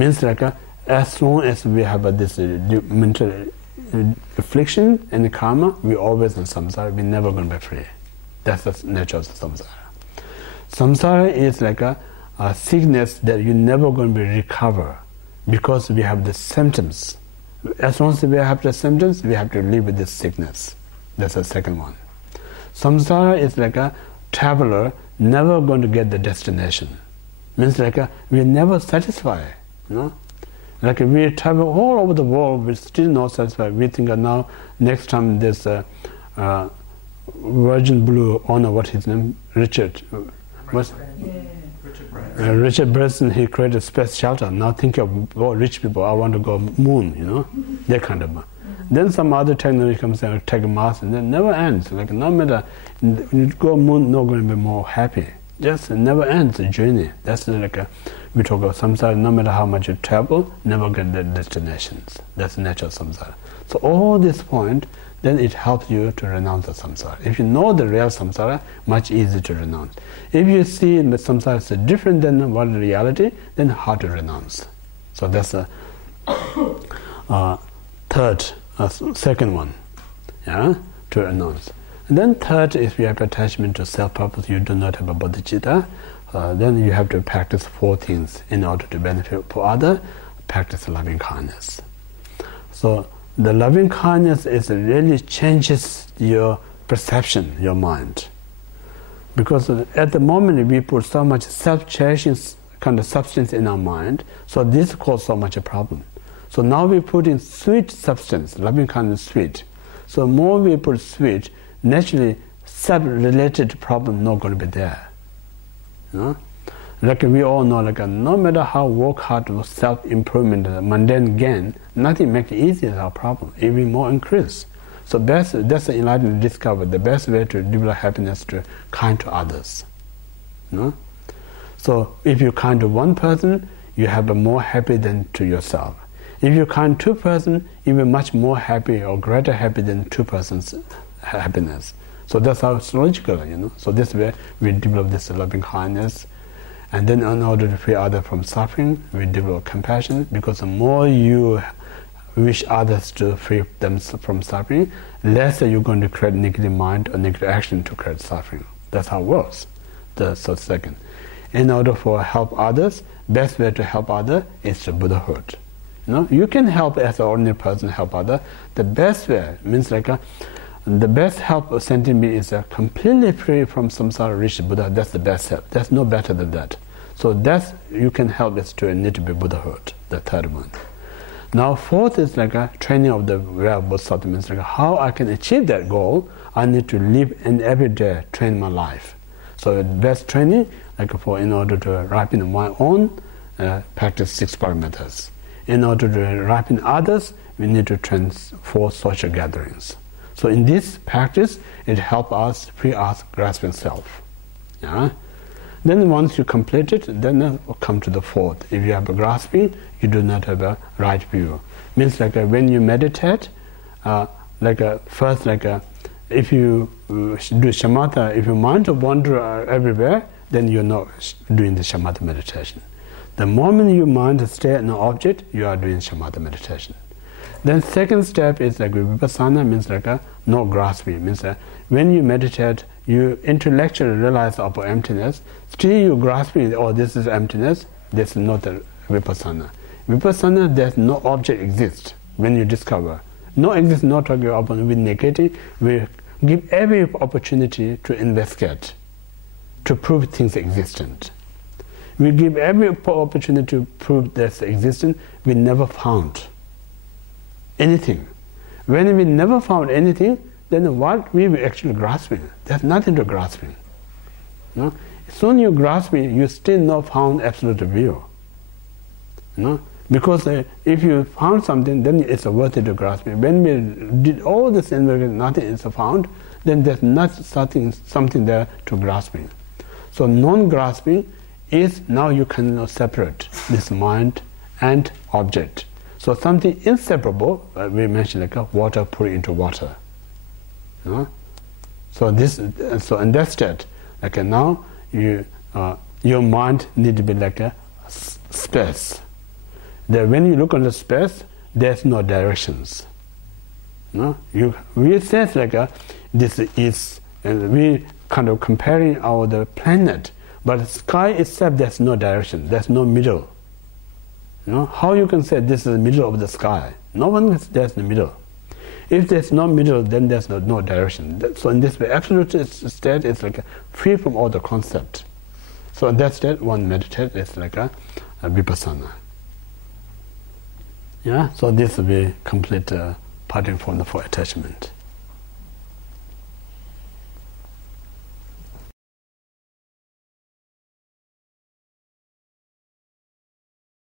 Means like as long as we have this mental affliction and karma, we always in samsara, we're never going to be free. That's the nature of samsara. Samsara is like a sickness that you're never going to recover because we have the symptoms. As long as we have the symptoms, we have to live with this sickness. That's the second one. Samsara is like a traveler never going to get the destination. Means like we're never satisfied. Like we travel all over the world, we're still not satisfied. We think now, next time this Virgin Blue owner, what his name? Richard Branson, he created a space shelter. Now think of rich people, I want to go moon, that kind of. Then some other technology comes and take Mars, and then never ends. Like no matter, you go moon, not going to be more happy. Just never ends the journey. That's like we talk about samsara. No matter how much you travel, never get the destinations. That's the nature of samsara. So all this point, then it helps you to renounce the samsara. If you know the real samsara, much easier to renounce. If you see the samsara is different than what reality, then hard to renounce. So that's the second one, to renounce. And then third, if you have attachment to self-purpose, you do not have a bodhicitta, then you have to practice 4 things in order to benefit for others. Practice loving kindness. So the loving kindness really changes your perception, your mind. Because at the moment we put so much self-cherishing kind of substance in our mind, so this causes so much a problem. So now we put in sweet substance, loving kindness sweet. So more we put sweet, naturally self-related problem not going to be there. Like we all know, like no matter how work hard with self-improvement, mundane gain, nothing makes it easier our problem, even more increase. So that's the enlightenment discovered, the best way to develop happiness to kind to others. So if you kind to one person, you have a more happy than to yourself. If you kind 2 persons, even much more happy or greater happy than 2 persons' happiness. So that's how it's logical, So this way we develop this loving kindness, and then in order to free others from suffering, we develop compassion, because the more you wish others to free them from suffering, less you're going to create negative mind or negative action to create suffering. That's how it works. So second, in order for help others, best way to help others is the Buddhahood. You can help as an ordinary person, help others. The best way means like the best help of sentient being is completely free from samsara, reach Buddha. That's the best help. That's no better than that. So that's you can help is to need to be Buddhahood. The third one. Now fourth is like a training of the real Bodhisattva. Means like how I can achieve that goal. I need to live and every day train my life. So the best training, like in order to ripen my own, practice 6 parameters. In order to ripen others, we need to train 4 social gatherings. So in this practice, it helps us free us grasping self. Then once you complete it, then come to the fourth. If you have a grasping, you do not have a right view. Means like when you meditate, if you do shamatha, if your mind wander everywhere, then you're not doing the shamatha meditation. The moment your mind stays on an object, you are doing shamatha meditation. Then second step is like vipassana, means like no grasping. Means when you meditate, you intellectually realize about emptiness. Still you grasping, this is emptiness. This is not a vipassana. Vipassana, there's no object exists when you discover. No exists, not talking about with negative. We give every opportunity to investigate, to prove things existent. We give every opportunity to prove that's existent. We never found anything. When we never found anything, then what we were actually grasping? There's nothing to grasping. Soon you grasping, you still not found absolute view. Because if you found something, then it's worthy to grasping. When we did all this and nothing is found, then there's not something there to grasping. So non-grasping is now you can separate this mind and object. So something inseparable, we mentioned like water put into water. So in that state, like now your mind need to be like a space. that when you look on the space, there's no directions. No, we say this is, and we kind of comparing the planet, but the sky itself, there's no direction, there's no middle. How you can say this is the middle of the sky? No one there's the middle. If there's no middle, then there's no direction. So in this way, absolute state is free from all the concept. So in that state, one meditates, it's like a vipassana. Yeah, so this will be complete parting from the four attachment.